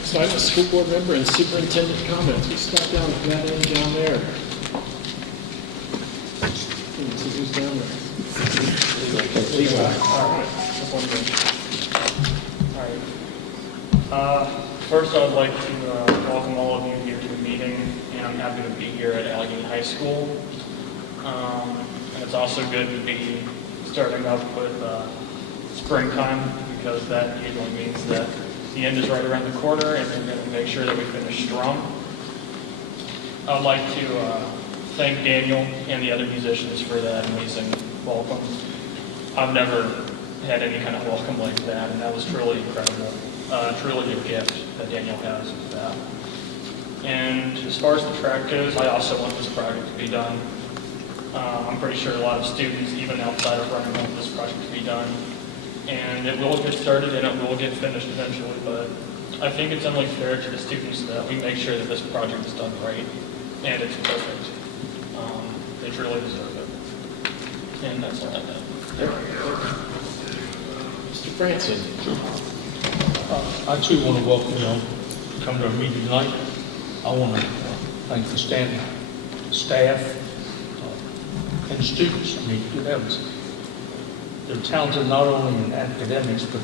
Next item is school board member and superintendent comments. We start down at that end down there. Let's see who's down there. Levi. All right. First, I would like to welcome all of you here to the meeting, and I'm happy to be here at Alleghany High School. And it's also good to be starting up with springtime, because that usually means that the end is right around the corner, and we're going to make sure that we finish strong. I'd like to thank Daniel and the other musicians for that amazing welcome. I've never had any kind of welcome like that, and that was truly incredible. Truly a gift that Daniel has with that. And as far as the track goes, I also want this project to be done. I'm pretty sure a lot of students, even outside of running, want this project to be done. And it will get started and it will get finished eventually, but I think it's only fair to the students that we make sure that this project is done right and it's perfect. They truly deserve it. And that's all I have. Mr. Franson. I too want to welcome you all to come to our meeting tonight. I want to thank the staff and students. I mean, good heavens. They're talented not only in academics, but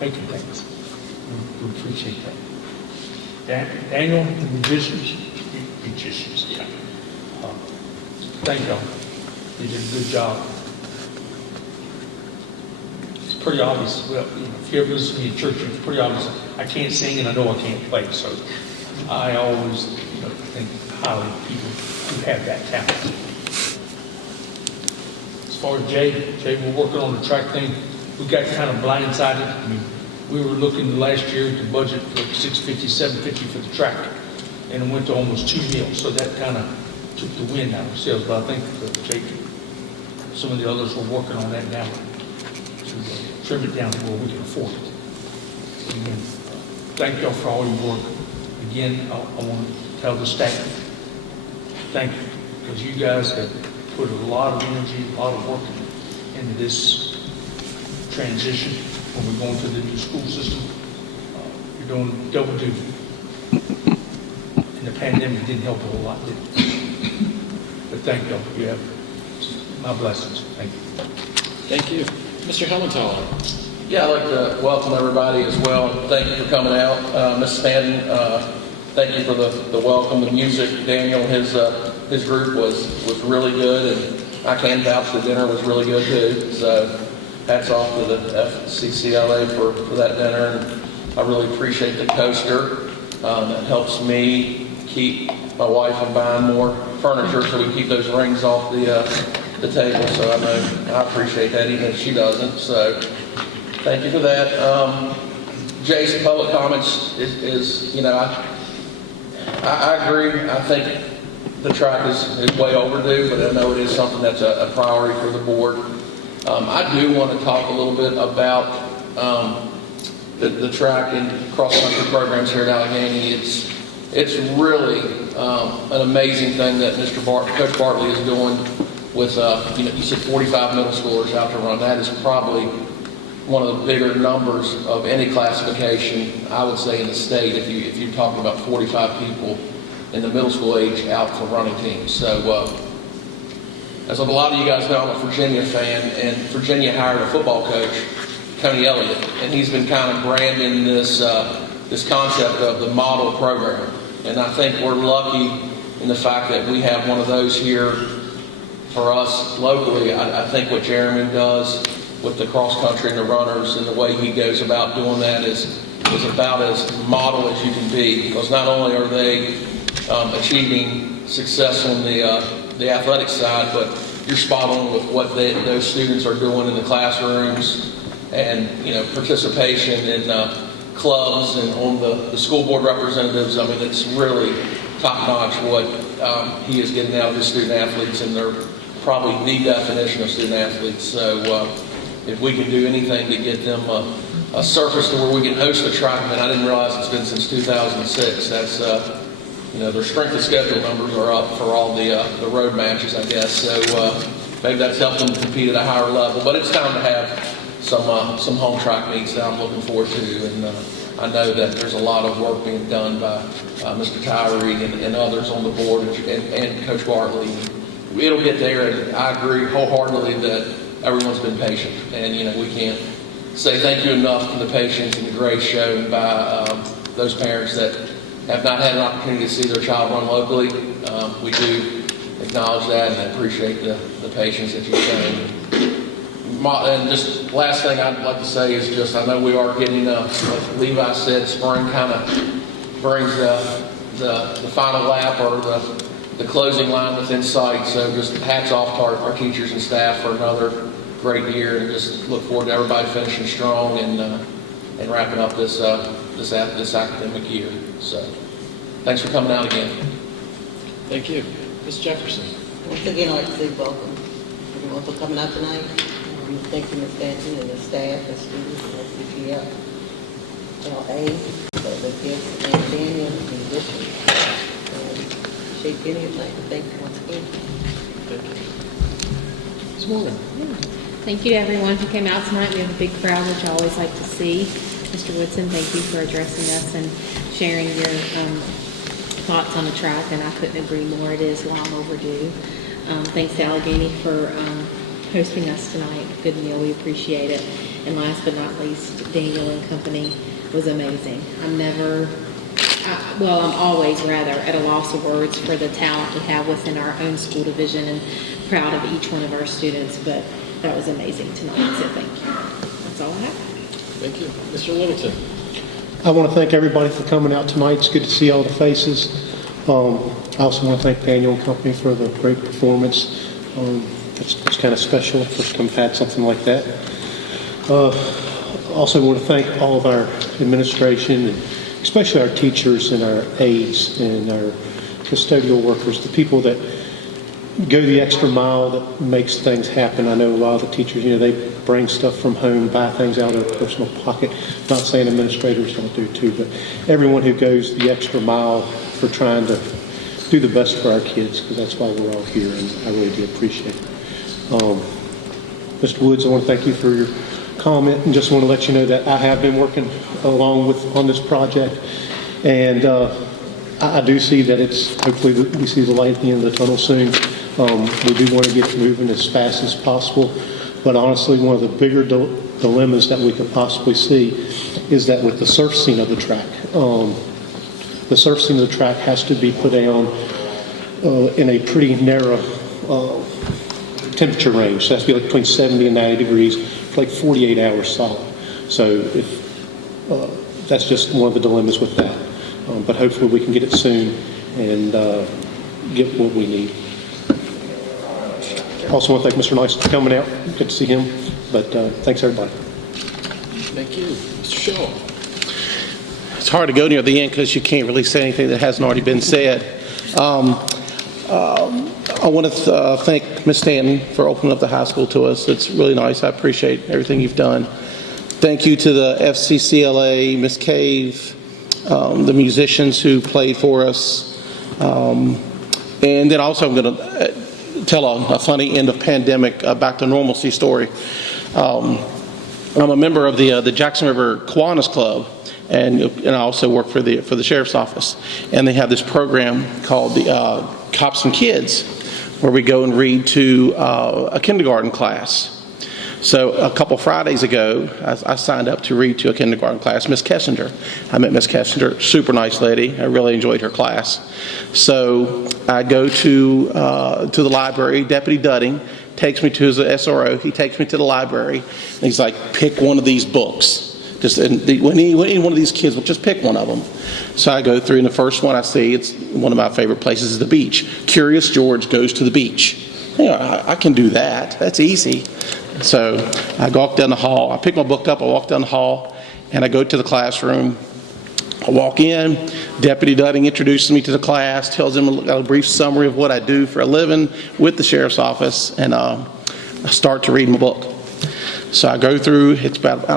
making things. We appreciate that. Daniel, the musicians, yeah. Thank y'all. You did a good job. It's pretty obvious. Well, if you ever listen to me at church, it's pretty obvious. I can't sing and I know I can't play, so I always think highly of people who have that talent. As far as Jay, we're working on the track thing. We got kind of blindsided. I mean, we were looking last year to budget for $650, $750 for the track, and it went to almost $2 million. So that kind of took the wind out of our sails. But I think Jake, some of the others were working on that now to trim it down to where we can afford it. Again, thank y'all for all your work. Again, I want to tell the staff, thank you, because you guys have put a lot of energy, a lot of work into this transition when we're going to the new school system. You're doing double duty. And the pandemic didn't help a whole lot, did it? But thank you. You have my blessings. Thank you. Thank you. Mr. Helmenthaler. Yeah, I'd like to welcome everybody as well. Thank you for coming out. Ms. Stanton, thank you for the welcome, the music. Daniel, his group was really good, and I can vouch the dinner was really good too. So hats off to the FCCLA for that dinner. And I really appreciate the coaster. That helps me keep my wife from buying more furniture so we keep those rings off the table. So I appreciate that, even if she doesn't. So thank you for that. Jay's public comments is I agree. I think the track is way overdue, but I know it is something that's a priority for the board. I do want to talk a little bit about the track and cross-country programs here at Alleghany. It's really an amazing thing that Coach Bartley is doing with, you said 45 middle schoolers out to run. That is probably one of the bigger numbers of any classification, I would say, in the state, if you're talking about 45 people in the middle school age out for running teams. So, as a lot of you guys know, I'm a Virginia fan, and Virginia hired a football coach, Tony Elliott, and he's been kind of branding this concept of the model program. And I think we're lucky in the fact that we have one of those here for us locally. I think what Jeremy does with the cross country and the runners and the way he goes about doing that is about as model as you can be, because not only are they achieving success on the athletic side, but you're spot on with what those students are doing in the classrooms and participation in clubs and on the school board representatives. I mean, it's really top notch what he is getting out of his student athletes, and they're probably the definition of student athletes. So if we can do anything to get them a surface to where we can host a track event. I didn't realize it's been since 2006. That's their strength of schedule numbers are up for all the road matches, I guess. So maybe that's helped them compete at a higher level. But it's time to have some home track meets that I'm looking forward to, and I know that there's a lot of work being done by Mr. Tyree and others on the board and Coach Bartley. It'll get there, and I agree wholeheartedly that everyone's been patient. And, you know, we can't say thank you enough for the patience and the grace shown by those parents that have not had an opportunity to see their child run locally. We do acknowledge that and appreciate the patience that you've shown. And just last thing I'd like to say is just, I know we are getting, like Levi said, spring kind of brings the final lap or the closing line within sight. So just hats off to our teachers and staff for another great year, and just look forward to everybody finishing strong and wrapping up this academic year. So thanks for coming out again. Thank you. Ms. Jefferson. Once again, I'd like to say welcome. Everyone for coming out tonight. Thank you, Ms. Stanton, and the staff and students and CPF, LA, the gifts, and Daniel, the musicians. Appreciate being here tonight. Thank you once again. Thank you. Ms. Morgan. Thank you to everyone who came out tonight. We have a big crowd, which I always like to see. Mr. Woodson, thank you for addressing us and sharing your thoughts on the track, and I couldn't agree more. It is long overdue. Thanks to Alleghany for hosting us tonight. Good meal, we appreciate it. And last but not least, Daniel and company was amazing. I'm always rather at a loss of words for the talent we have within our own school division, and proud of each one of our students, but that was amazing tonight, so thank you. That's all I have. Thank you. Mr. Littleton. I want to thank everybody for coming out tonight. It's good to see all the faces. I also want to thank Daniel and company for the great performance. It's kind of special for us to come had something like that. Also want to thank all of our administration, and especially our teachers and our aides and our custodial workers, the people that go the extra mile that makes things happen. I know a lot of the teachers, they bring stuff from home, buy things out of their personal pocket. Not saying administrators don't do too, but everyone who goes the extra mile for trying to do the best for our kids, because that's why we're all here, and I really do appreciate it. Mr. Woods, I want to thank you for your comment, and just want to let you know that I have been working on this project, and I do see that hopefully we see the light at the end of the tunnel soon. We do want to get moving as fast as possible, but honestly, one of the bigger dilemmas that we could possibly see is that with the surfacing of the track, the surfacing of the track has to be put down in a pretty narrow temperature range. So it has to be like between 70 and 90 degrees for like 48 hours solid. So that's just one of the dilemmas with that. But hopefully we can get it soon and get what we need. Also want to thank Mr. Nice for coming out. Good to see him. But thanks, everybody. Thank you. Mr. Shull. It's hard to go near the end because you can't really say anything that hasn't already been said. I want to thank Ms. Stanton for opening up the high school to us. It's really nice. I appreciate everything you've done. Thank you to the FCCLA, Ms. Cave, the musicians who played for us. And then also I'm going to tell a funny end of pandemic back to normalcy story. I'm a member of the Jackson River Kiwanis Club, and I also work for the sheriff's office. And they have this program called the Cops and Kids, where we go and read to a kindergarten class. So a couple Fridays ago, I signed up to read to a kindergarten class. Miss Kessinger, I met Miss Kessinger, super nice lady. I really enjoyed her class. So I go to the library. Deputy Dudding takes me to his SRO. He takes me to the library, and he's like, "Pick one of these books. Just any one of these kids, just pick one of them." So I go through, and the first one I see, it's one of my favorite places, is the beach. Curious George Goes to the Beach. I can do that. That's easy. So I walk down the hall. I pick my book up. I walk down the hall, and I go to the classroom. I walk in. Deputy Dudding introduces me to the class, tells them a brief summary of what I do for a living with the sheriff's office, and I start to read my book. So I go through. It's about,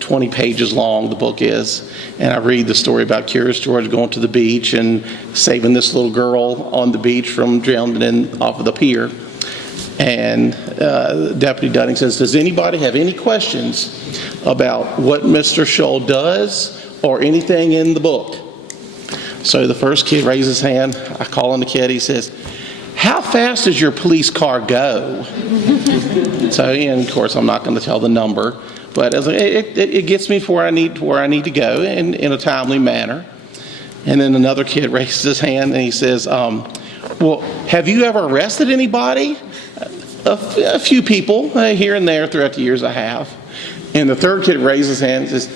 20 pages long, the book is, and I read the story about Curious George going to the beach and saving this little girl on the beach from drowning off of the pier. And Deputy Dudding says, "Does anybody have any questions about what Mr. Shull does or anything in the book. So the first kid raises his hand. I call on the kid. He says, "How fast does your police car go?" So, and of course, I'm not going to tell the number, but it gets me to where I need to go in a timely manner. And then another kid raises his hand and he says, "Well, have you ever arrested anybody?" A few people here and there throughout the years I have. And the third kid raises his hand and says,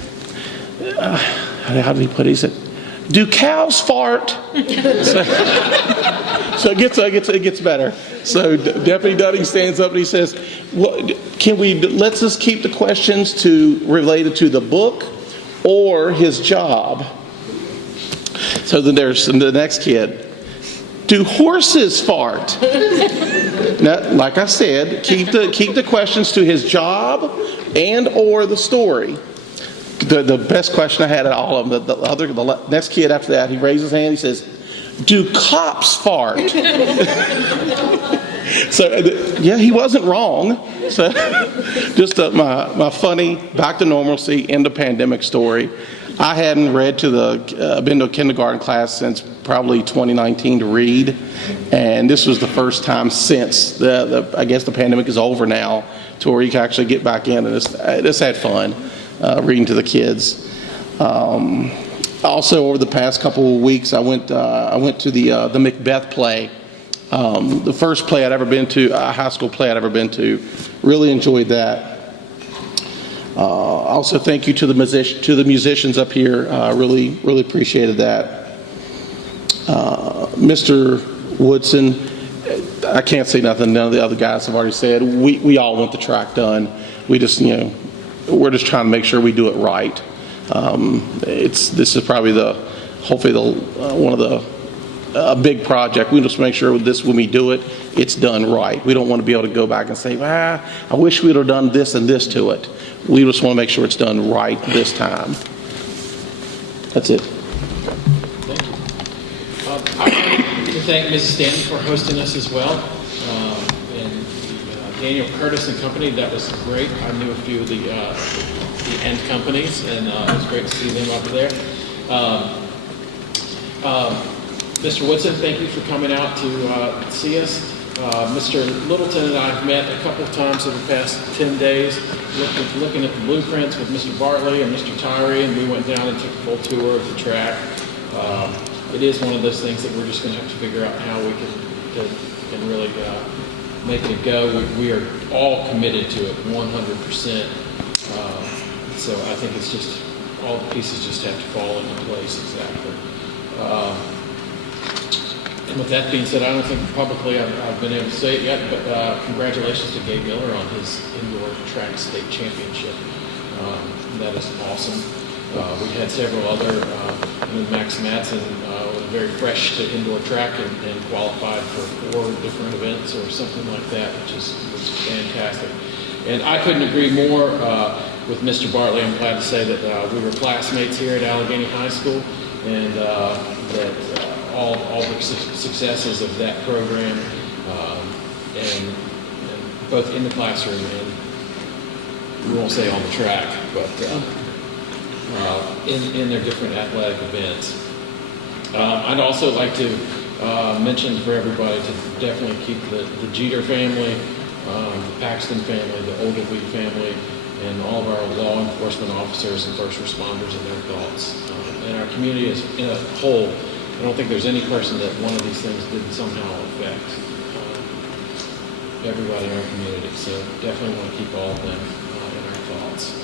how did he put it? He said, "Do cows fart?" So it gets better. So Deputy Dunning stands up and he says, "Well, let's just keep the questions related to the book or his job." So then there's the next kid. "Do horses fart?" Now, like I said, keep the questions to his job and or the story. The best question I had at all of them, the next kid after that, he raises his hand, he says, "Do cops fart?" So, yeah, he wasn't wrong. So, just my funny back to normalcy in the pandemic story. I hadn't been to a kindergarten class since probably 2019 to read, and this was the first time since I guess the pandemic is over now to where you can actually get back in, and just had fun reading to the kids. Also, over the past couple of weeks, I went to the Macbeth play. The first play I'd ever been to, a high school play I'd ever been to. Really enjoyed that. Also, thank you to the musicians up here. Really appreciated that. Mr. Woodson, I can't say nothing. None of the other guys have already said. We all want the track done. We just, we're just trying to make sure we do it right. This is probably hopefully one of a big project. We just make sure when we do it, it's done right. We don't want to be able to go back and say, I wish we would have done this and this to it. We just want to make sure it's done right this time. That's it. Thank you. I'd like to thank Mrs. Stanton for hosting us as well. And Daniel Curtis and company, that was great. I knew a few of the end companies, and it was great to see them up there. Mr. Woodson, thank you for coming out to see us. Mr. Littleton and I have met a couple of times over the past 10 days, looking at the blueprints with Mr. Bartley and Mr. Tyree, and we went down and took a full tour of the track. It is one of those things that we're just going to have to figure out how we can really make it go. We are all committed to it, 100%. So I think it's just, all the pieces just have to fall into place exactly. And with that being said, I don't think publicly I've been able to say it yet, but congratulations to Gabe Miller on his indoor track state championship. That is awesome. We had several other, Max Madsen was very fresh to indoor track and qualified for 4 different events or something like that, which is fantastic. And I couldn't agree more with Mr. Bartley. I'm glad to say that we were classmates here at Alleghany High School, and that all the successes of that program, and both in the classroom and we won't say on the track, but in their different athletic events. I'd also like to mention for everybody to definitely keep the Jeter family, the Paxton family, the Ogilvie family, and all of our law enforcement officers and first responders in their thoughts. And our community as in a whole, I don't think there's any person that one of these things didn't somehow affect everybody in our community. So definitely want to keep all of them in our thoughts.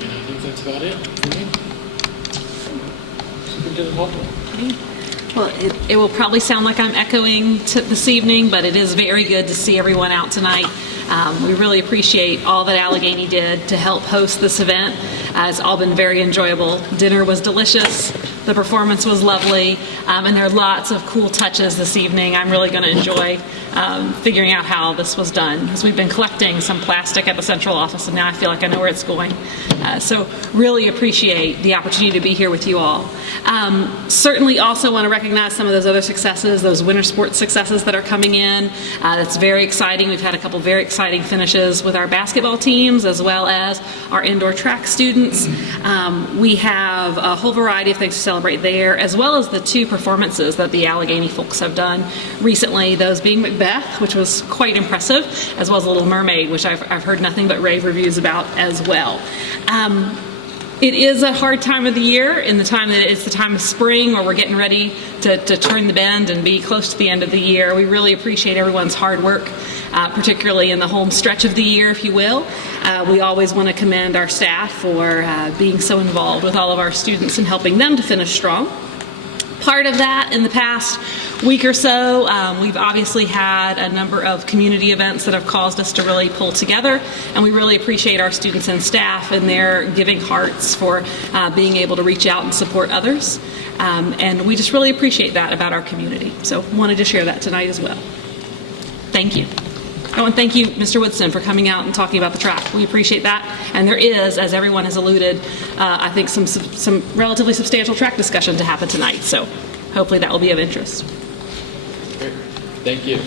And I think that's about it for me. Superintendent Hoffman. Well, it will probably sound like I'm echoing this evening, but it is very good to see everyone out tonight. We really appreciate all that Alleghany did to help host this event. It's all been very enjoyable. Dinner was delicious. The performance was lovely, and there are lots of cool touches this evening. I'm really going to enjoy figuring out how this was done, because we've been collecting some plastic at the central office, and now I feel like I know where it's going. So really appreciate the opportunity to be here with you all. Certainly also want to recognize some of those other successes, those winter sports successes that are coming in. That's very exciting. We've had a couple very exciting finishes with our basketball teams as well as our indoor track students. We have a whole variety of things to celebrate there, as well as the 2 performances that the Alleghany folks have done recently, those being Macbeth, which was quite impressive, as well as Little Mermaid, which I've heard nothing but rave reviews about as well. It is a hard time of the year, in the time that it's the time of spring where we're getting ready to turn the bend and be close to the end of the year. We really appreciate everyone's hard work, particularly in the home stretch of the year, if you will. We always want to commend our staff for being so involved with all of our students and helping them to finish strong. Part of that, in the past week or so, we've obviously had a number of community events that have caused us to really pull together, and we really appreciate our students and staff and their giving hearts for being able to reach out and support others. And we just really appreciate that about our community. So wanted to share that tonight as well. Thank you. I want to thank you, Mr. Woodson, for coming out and talking about the track. We appreciate that. And there is, as everyone has alluded, I think some relatively substantial track discussion to happen tonight. So hopefully that will be of interest. Great. Thank you.